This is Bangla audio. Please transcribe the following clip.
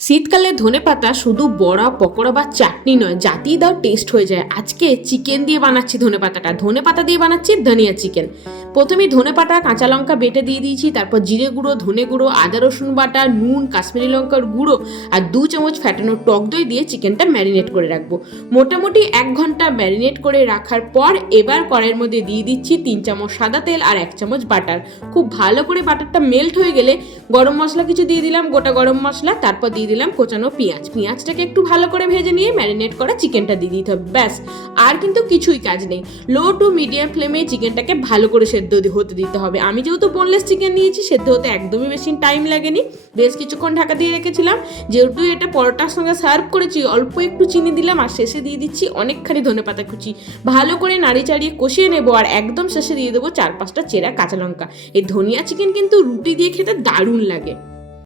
শীতকালে ধনেপাতা শুধু বড়া পকোড়া বা চাটনি নয়, যাতেই দাও টেস্ট হয়ে যায়। আজকে চিকেন দিয়ে বানাচ্ছি ধনেপাতা দিয়ে বানাচ্ছি ধনিয়া চিকেন। প্রথমেই ধনেপাতা কাঁচা লঙ্কা বেটে দিয়ে দিয়েছি, তারপর জিরে গুঁড়ো, ধনে গুঁড়ো, আদা রসুন বাটা, নুন, কাশ্মীরি লঙ্কার গুঁড়ো আর 2 চামচ ফ্যাটানো টক দই দিয়ে চিকেনটা ম্যারিনেট করে রাখবো। মোটামুটি 1 ঘন্টা ম্যারিনেট করে রাখার পর এবার কড়াইয়ের মধ্যে দিয়ে দিচ্ছি 3 চামচ সাদা তেল আর 1 চামচ বাটার। খুব ভালো করে বাটারটা মেল্ট হয়ে গেলে গরম মশলা কিছু দিয়ে দিলাম, গোটা গরম মশলা, তারপর দিয়ে দিলাম কোচানো পেঁয়াজটাকে একটু ভালো করে ভেজে নিয়ে ম্যারিনেট করা চিকেনটা দিয়ে দিতে হবে। ব্যাস, আর কিন্তু কিছুই কাজ নেই। লো টু মিডিয়াম ফ্লেমে চিকেনটাকে ভালো করে সেদ্ধ হতে দিতে হবে। আমি যেহেতু বোনলেস চিকেন নিয়েছি, সেদ্ধ হতে একদমই বেশি টাইম লাগেনি। বেশ কিছুক্ষণ ঢাকা দিয়ে রেখেছিলাম। যেহেতু এটা পরোটার সঙ্গে সার্ভ করেছি, অল্প একটু চিনি দিলাম আর শেষে দিয়ে দিচ্ছি অনেকখানি ধনেপাতা কুচি। ভালো করে নাড়ি চাড়িয়ে কষিয়ে নেবো আর একদম শেষে দিয়ে দেবো 4-5টা চেরা কাঁচা লঙ্কা। এই ধনিয়া চিকেন কিন্তু রুটি দিয়ে খেতে দারুণ লাগে।